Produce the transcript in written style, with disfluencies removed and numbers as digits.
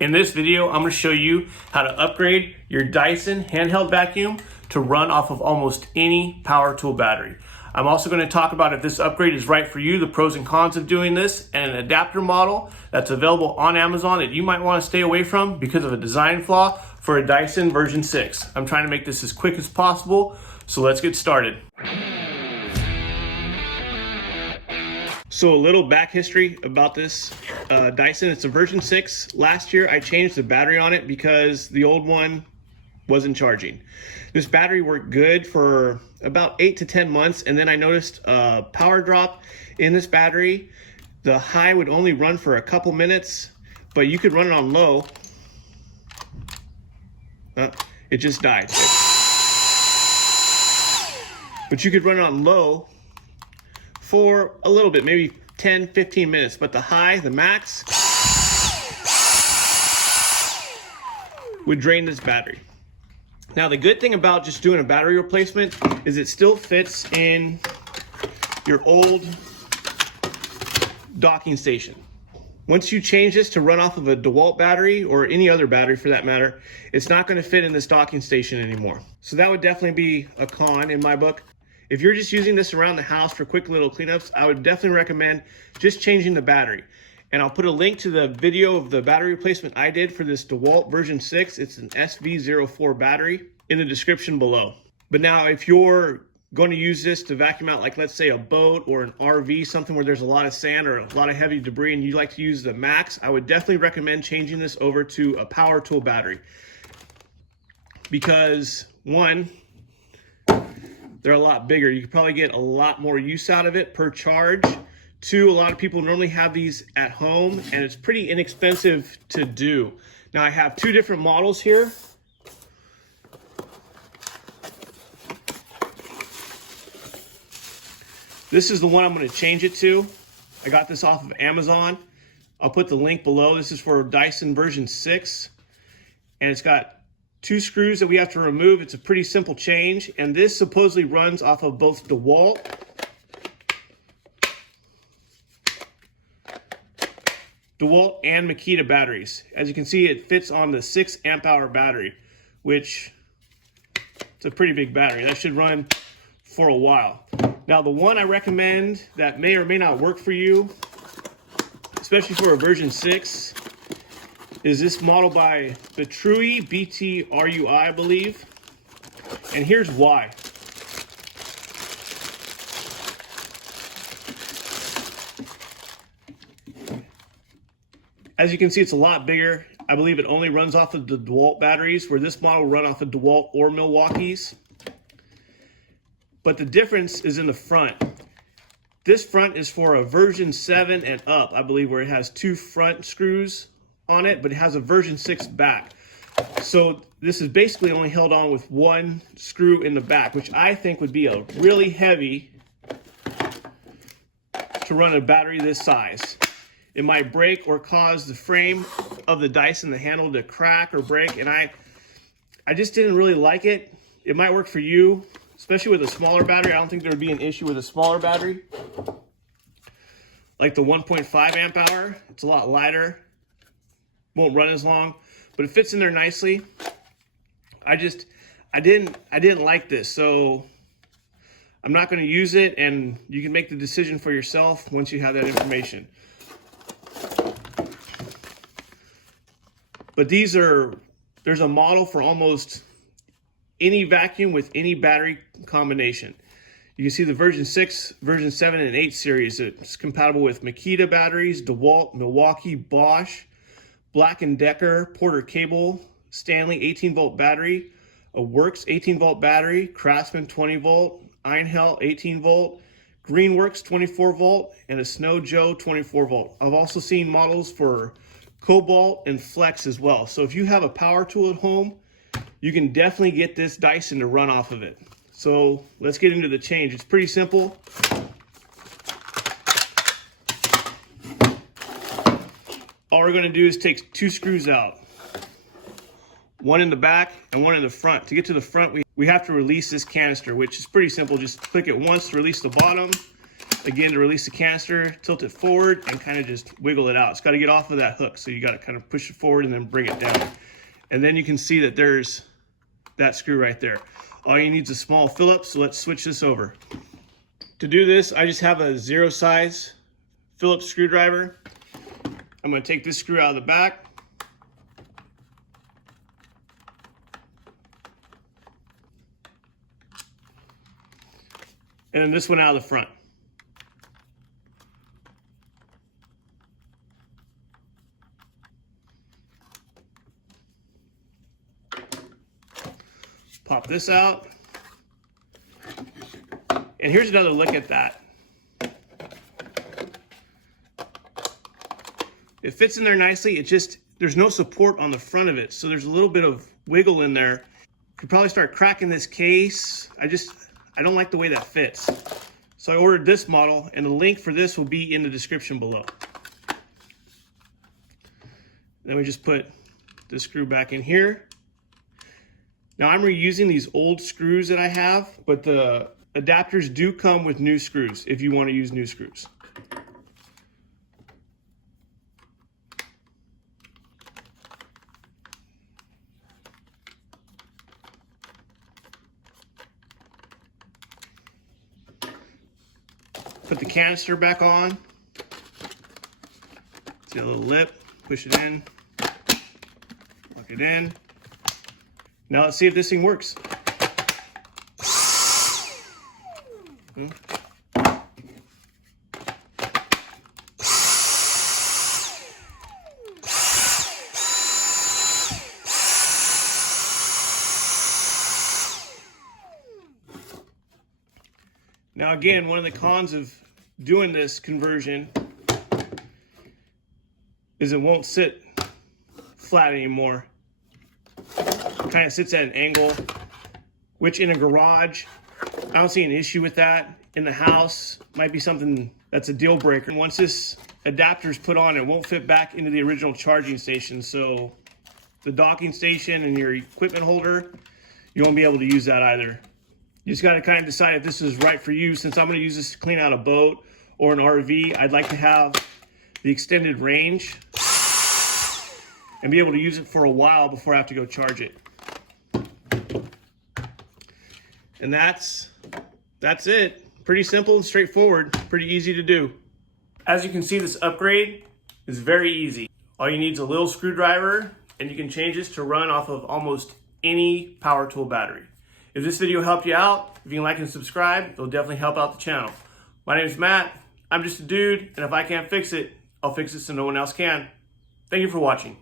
In this video, I'm going to show you how to upgrade your Dyson handheld vacuum to run off of almost any power tool battery. I'm also going to talk about if this upgrade is right for you, the pros and cons of doing this, and an adapter model that's available on Amazon that you might want to stay away from because of a design flaw for a Dyson version 6. I'm trying to make this as quick as possible, so let's get started. So a little back history about this Dyson. It's a version 6. Last year I changed the battery on it because the old one wasn't charging. This battery worked good for about 8 to 10 months, and then I noticed a power drop in this battery. The high would only run for a couple minutes, but you could run it on low. It just died. But you could run it on low for a little bit, maybe 10-15 minutes, but the high, the max, would drain this battery. Now the good thing about just doing a battery replacement is it still fits in your old docking station. Once you change this to run off of a DeWalt battery, or any other battery for that matter, it's not going to fit in this docking station anymore. So that would definitely be a con in my book. If you're just using this around the house for quick little cleanups, I would definitely recommend just changing the battery. And I'll put a link to the video of the battery replacement I did for this DeWalt version 6. It's an SV04 battery in the description below. But now if you're going to use this to vacuum out, like let's say a boat or an RV, something where there's a lot of sand or a lot of heavy debris and you like to use the max, I would definitely recommend changing this over to a power tool battery. Because one, they're a lot bigger. You could probably get a lot more use out of it per charge. Two, a lot of people normally have these at home and it's pretty inexpensive to do. Now I have two different models here. This is the one I'm going to change it to. I got this off of Amazon. I'll put the link below. This is for Dyson version 6. And it's got 2 screws that we have to remove. It's a pretty simple change, and this supposedly runs off of both DeWalt and Makita batteries. As you can see, it fits on the 6 amp hour battery, which it's a pretty big battery. That should run for a while. Now the one I recommend that may or may not work for you, especially for a version 6, is this model by Battery, BTRUI, I believe. And here's why. As you can see, it's a lot bigger. I believe it only runs off of the DeWalt batteries, where this model will run off of DeWalt or Milwaukee's. But the difference is in the front. This front is for a version 7 and up, I believe, where it has 2 front screws on it, but it has a version 6 back. So this is basically only held on with 1 screw in the back, which I think would be a really heavy to run a battery this size. It might break or cause the frame of the Dyson, the handle, to crack or break, and I just didn't really like it. It might work for you, especially with a smaller battery. I don't think there would be an issue with a smaller battery, like the 1.5 amp hour. It's a lot lighter, won't run as long, but it fits in there nicely. I didn't like this, so I'm not going to use it, and you can make the decision for yourself once you have that information. But there's a model for almost any vacuum with any battery combination. You can see the version 6, version 7, and 8 series. It's compatible with Makita batteries, DeWalt, Milwaukee, Bosch, Black & Decker, Porter Cable, Stanley 18-volt battery, a Works 18-volt battery, Craftsman 20-volt, Einhell 18-volt, Greenworks 24-volt, and a Snow Joe 24-volt. I've also seen models for Cobalt and Flex as well. So if you have a power tool at home, you can definitely get this Dyson to run off of it. So let's get into the change. It's pretty simple. All we're going to do is take 2 screws out. One in the back and one in the front. To get to the front, we have to release this canister, which is pretty simple. Just click it once to release the bottom, Again, to release the canister, tilt it forward and kind of just wiggle it out. It's got to get off of that hook, so you got to kind of push it forward and then bring it down. And then you can see that there's that screw right there. All you need is a small Phillips, so let's switch this over. To do this, I just have a 0 size Phillips screwdriver. I'm going to take this screw out of the back. And then this one out of the front. Pop this out. And here's another look at that. It fits in there nicely. It just, there's no support on the front of it. So there's a little bit of wiggle in there. Could probably start cracking this case. I don't like the way that fits. So I ordered this model, and the link for this will be in the description below. Then we just put this screw back in here. Now I'm reusing these old screws that I have, but the adapters do come with new screws if you want to use new screws. Put the canister back on. See a little lip, push it in, lock it in. Now let's see if this thing works. Now again, one of the cons of doing this conversion is it won't sit flat anymore. It kind of sits at an angle, which in a garage, I don't see an issue with that. In the house, might be something that's a deal breaker. Once this adapter is put on, it won't fit back into the original charging station. So the docking station and your equipment holder, you won't be able to use that either. You just got to kind of decide if this is right for you. Since I'm going to use this to clean out a boat or an RV, I'd like to have the extended range and be able to use it for a while before I have to go charge it. And that's it. Pretty simple and straightforward, pretty easy to do. As you can see, this upgrade is very easy. All you need is a little screwdriver, and you can change this to run off of almost any power tool battery. If this video helped you out, if you can like and subscribe, it'll definitely help out the channel. My name is Matt. I'm just a dude, and if I can't fix it, I'll fix it so no one else can. Thank you for watching.